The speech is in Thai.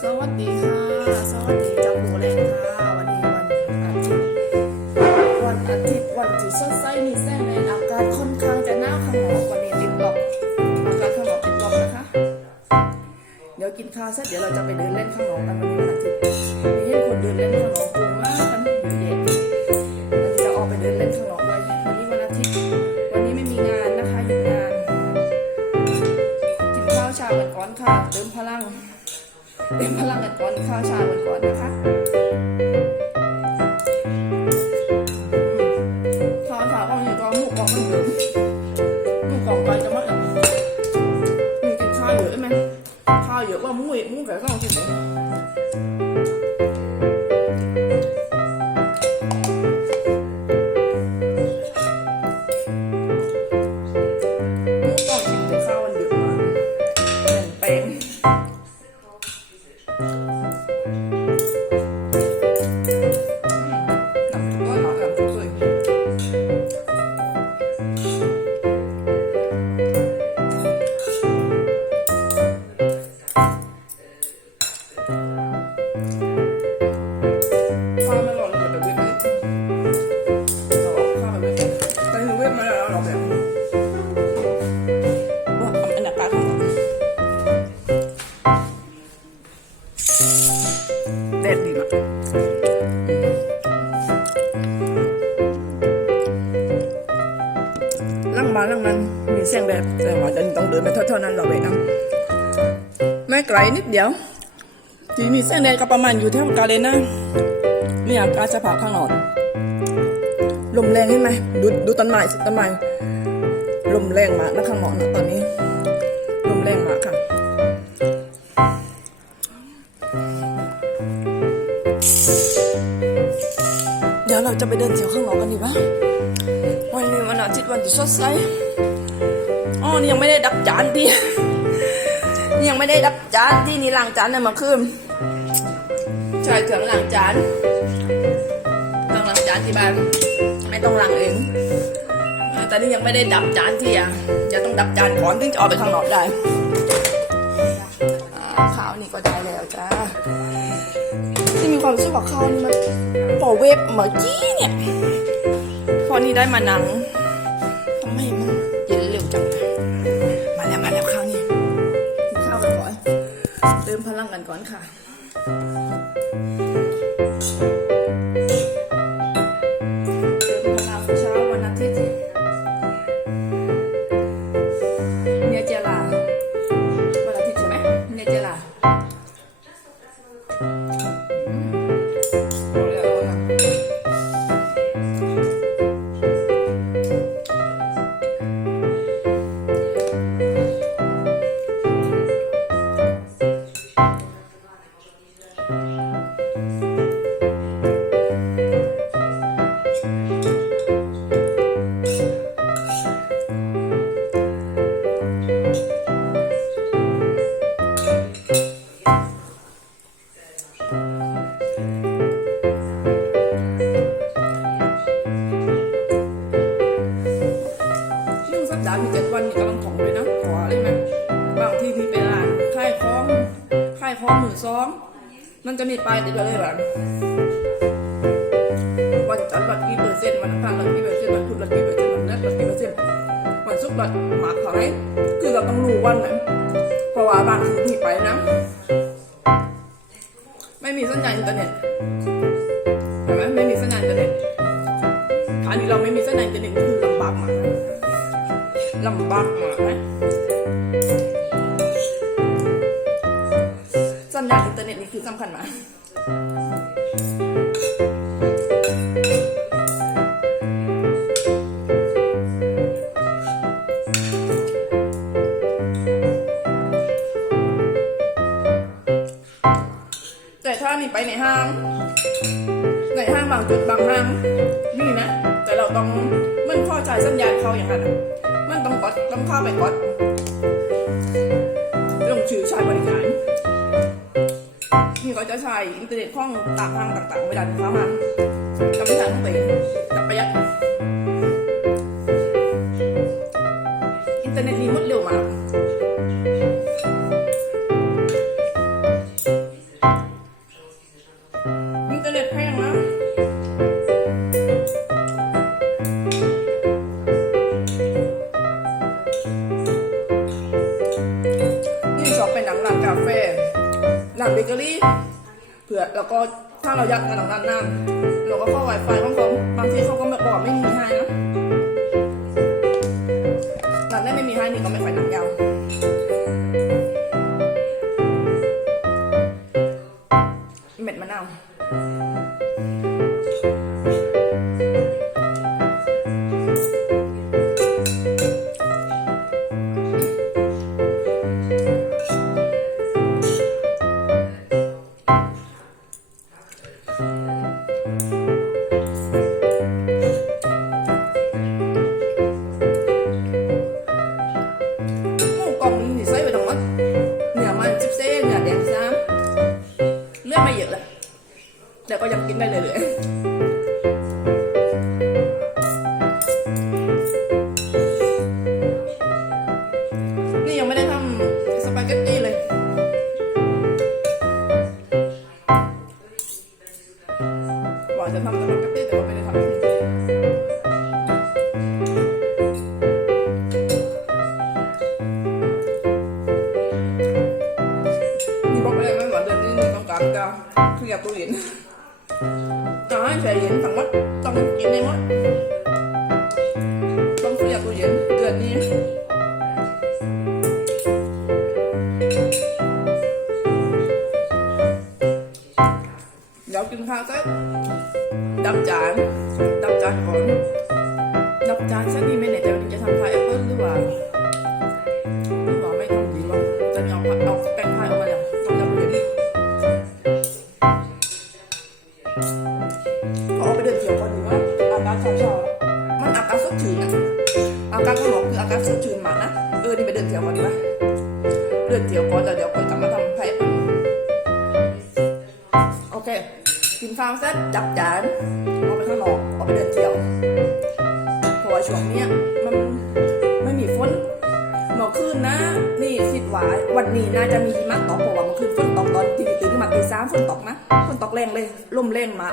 สวัสดีค่ะ สวัสดีจักหมูแรงค่ะ วันนี้วันอาทิตย์วันอาทิตย์วันที่สดใสมีแสงแดดอากาศค่อนข้างจะหนาวข้างนองวันนี้ติดลบอากาศข้างนอกติดลบนะคะ เดี๋ยวกินข้าวเสร็จเดี๋ยวเราจะไปเดินเล่นข้างนอกกันวันนี้วันอาทิตย์มีให้คนเดินเล่นข้างนอกกลุ่มมากกันอยู่เย็น เต็มพลังกันก่อนข้าวเช้ากันก่อนนะคะข้าวเช้าก็มีกองหมูกองมันเดิมหมูกองไปจะมาแบบมีกินข้าวเยอะไหมข้าวเยอะว่ามูอีกหมูแก่ก็เอาที่ไหน Thank mm -hmm. you. Đẹp đi mà ล่างมาล่างนั้นมีเสียงแบบแต่ว่าจะต้องเดินไปเท่าๆนั้นเราไปนะไม่ไกลนิดเดียวทีมีเสียงแดดก็ประมาณอยู่แถวกาเลนะนี่อากาศสภาข้างนอกลมแรงเห็นไหมดูดูต้นไม้ต้นไม้ลมแรงมากนะข้างนอกนะตอนนี้ เดี๋ยวเราจะไปเดินเที่ยวข้างนอกกันดีกว่าวันนี้วันอาทิตย์วันที่สดใสอ๋อนี่ยังไม่ได้ดับจานที่นี่ยังไม่ได้ดับจานที่นี่ล้างจานเนี่ยมาคืนใช่เครื่องล้างจานเครื่องล้างจานที่บ้านไม่ต้องล้างเองอ่าแต่นี่ยังไม่ได้ดับจานที่อะจะต้องดับจานก่อนถึงจะออกไปข้างนอกได้ข้าวนี่ก็ได้แล้วจ้า ความรู้สึกว่าข้าวนี่มันปอเวฟเมื่อกี้เนี่ย พอนี่ได้มานังทำไมมันเย็นเร็วจังเลยมาแล้วมาแล้วข้าวนี่ข้าวกันก่อนเติมพลังกันก่อนค่ะ นึ่งสัปดาห์มีเจ็ดวันมีกำลังของเลยนะขออะไรไหมบางทีมีไปร้านค่ายคล้องค่ายคล้องหมื่นสองมันจะมีป้ายติดไว้เลยแบบวันจันทร์ลดกี่เปอร์เซ็นต์วันอังคารลดกี่เปอร์เซ็นต์วันพุธลดกี่เปอร์เซ็นต์วันพฤหัสลดกี่เปอร์เซ็นต์วันศุกร์ลดหมากเท่าไหรคือเราต้องรู้วันนั้นเพราะว่าบางทีมีไปนะ สัญญาณอินเทอร์เน็ตเห็นไหมไม่มีสัญญาณอินเทอร์เน็ตอันนี้เราไม่มีสัญญาณอินเทอร์เน็ตคือลำบากมากลำบากมากไหมสัญญาณอินเทอร์เน็ตนี่คือสำคัญมาก ในห้างบางจุดบางห้างมีนะ แต่เราต้องมันเข้าใจสัญญาณเขาอย่างนั้นมันต้องกดต้องเข้าไปกดลงชื่อใช้บริการนี่ก็จะใช้อินเทอร์เน็ตข้องตามห้างต่างๆเวลาเข้ามากับไม่ทางต้องไปกับประหยัด แล้วก็ถ้าเราอยากกันหลังด้านหน้าเราก็เข้าไวไฟของเขาบางทีเขาก็บอกไม่มีให้นะ ทำสปาเกตตี้แต่ว่าไม่ได้ทำนี่บอกเลยไม่ว่าเดือนนี้นี่ต้องการจะเคลียร์ตู้เย็นจะให้ใส่เย็นทั้งหมดต้องกินในหมดต้องเคลียร์ตู้เย็นเดือนนี้ บจานดับจานก่อนดับจานสร็จนี่ไม่แน่ใจว่าจะทำพายแอปเปิ้ลหรือว่าพี่บอกไม่ทำดีว่าจะเอาผักเอาแป้งพายออกมาแล้วต้องจะเปลี่ยนเขาเอาไปเดินเที่ยวก่อนดีว่าอากาศเช้าๆมันอากาศสดชื่นอะอากาศก็บอกคืออากาศสดชื่นมากนะเออนี่ไปเดินเที่ยวก่อนดีว่าเดินเที่ยวก่อนแล้วเดี๋ยวค่อยกลับมาทำ กินฟ้างเสร็จจับจานออกไปข้างนอกออกไปเดินเที่ยวเพราะว่าช่วงเนี้ยมันไม่มีฝนเมื่อคืนนะ นี่คิดว่าวันนี้น่าจะมีหิมะตกเพราะว่าเมื่อคืนฝนตกตอนตีตื่นขึ้นมาตีสามฝนตกนะฝนตกแรงเลยลมแรงมา